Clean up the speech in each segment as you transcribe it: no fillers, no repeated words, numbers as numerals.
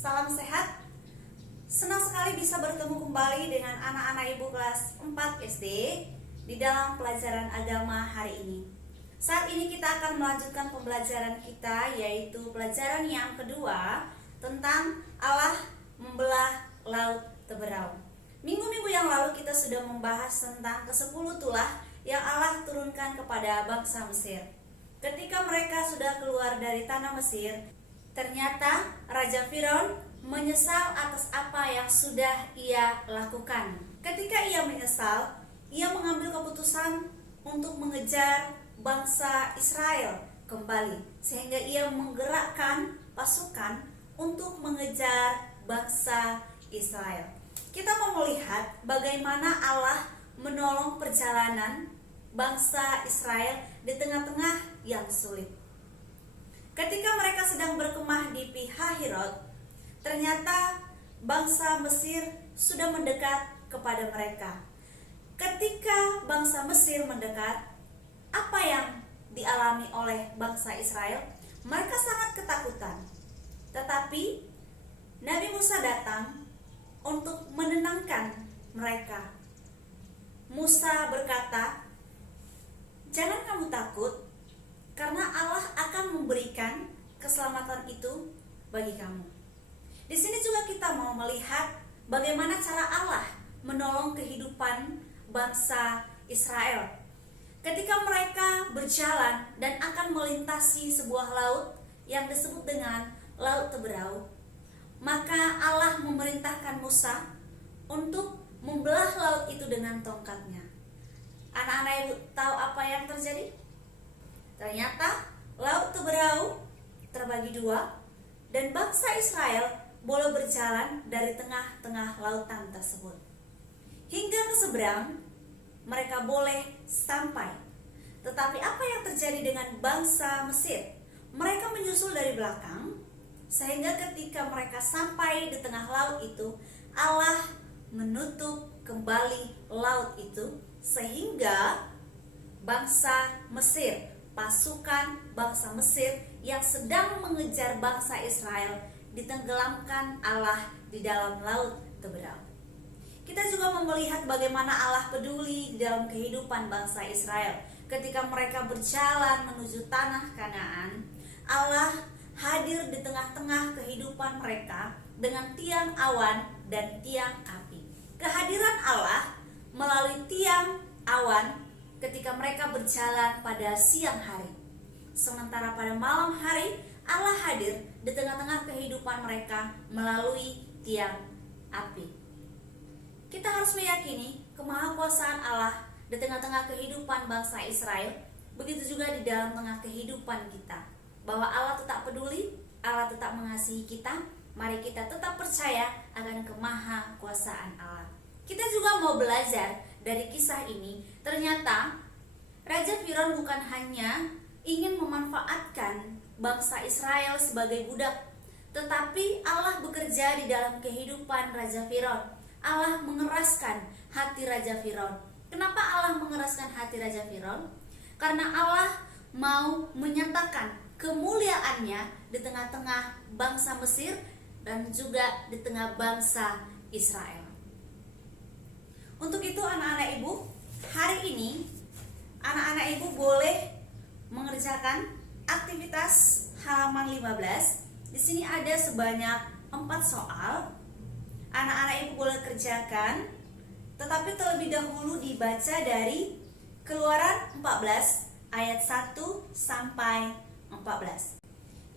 salam sehat. Senang sekali bisa bertemu kembali dengan anak-anak ibu kelas 4 SD di dalam pelajaran agama hari ini. Saat ini kita akan melanjutkan pembelajaran kita, yaitu pelajaran yang kedua tentang Allah membelah laut Teberau. Minggu-minggu yang lalu kita sudah membahas tentang ke-10 tulah yang Allah turunkan kepada bangsa Mesir. Ketika mereka sudah keluar dari tanah Mesir, ternyata Raja Firaun menyesal atas apa yang sudah ia lakukan. Ketika ia menyesal, ia mengambil keputusan untuk mengejar bangsa Israel kembali, sehingga ia menggerakkan pasukan untuk mengejar bangsa Israel. Kita mau melihat bagaimana Allah menolong perjalanan bangsa Israel di tengah-tengah yang sulit. Ketika mereka sedang berkemah di Pi-hahirot, ternyata bangsa Mesir sudah mendekat kepada mereka. Ketika bangsa Mesir mendekat, apa yang dialami oleh bangsa Israel? Mereka sangat ketakutan. Tetapi Nabi Musa datang untuk menenangkan mereka. Musa berkata, "Jangan kamu takut, karena Allah akan memberikan keselamatan itu bagi kamu." Di sini juga kita mau melihat bagaimana cara Allah menolong kehidupan bangsa Israel. Ketika mereka berjalan dan akan melintasi sebuah laut yang disebut dengan Laut Teberau, maka Allah memerintahkan Musa untuk membelah laut itu dengan tongkatnya. Anak-anak ibu tahu apa yang terjadi? Ternyata Laut Teberau terbagi dua dan bangsa Israel boleh berjalan dari tengah-tengah lautan tersebut. Hingga ke seberang, mereka boleh sampai. Tetapi apa yang terjadi dengan bangsa Mesir? Mereka menyusul dari belakang, sehingga ketika mereka sampai di tengah laut itu, Allah menutup kembali laut itu, sehingga bangsa Mesir, pasukan bangsa Mesir yang sedang mengejar bangsa Israel, ditenggelamkan Allah di dalam Laut Teberau. Kita juga melihat bagaimana Allah peduli di dalam kehidupan bangsa Israel. Ketika mereka berjalan menuju tanah Kanaan, Allah hadir di tengah-tengah kehidupan mereka dengan tiang awan dan tiang api. Kehadiran Allah melalui tiang awan ketika mereka berjalan pada siang hari. Sementara pada malam hari, Allah hadir di tengah-tengah kehidupan mereka melalui tiang api. Kita harus meyakini kemahakuasaan Allah di tengah-tengah kehidupan bangsa Israel. Begitu juga di dalam tengah kehidupan kita, bahwa Allah tetap peduli, Allah tetap mengasihi kita. Mari kita tetap percaya akan kemahakuasaan Allah. Kita juga mau belajar dari kisah ini. Ternyata Raja Firaun bukan hanya ingin memanfaatkan bangsa Israel sebagai budak, tetapi Allah bekerja di dalam kehidupan Raja Firaun. Allah mengeraskan hati Raja Firaun. Kenapa Allah mengeraskan hati Raja Firaun? Karena Allah mau menyatakan kemuliaannya di tengah-tengah bangsa Mesir dan juga di tengah bangsa Israel. Untuk itu anak-anak ibu, hari ini anak-anak ibu boleh mengerjakan aktivitas halaman 15. Di sini ada sebanyak 4 soal. Anak-anak ibu boleh kerjakan, tetapi terlebih dahulu dibaca dari Keluaran 14 ayat 1 sampai 14.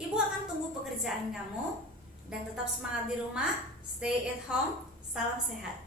Ibu akan tunggu pekerjaan kamu dan tetap semangat di rumah. Stay at home. Salam sehat.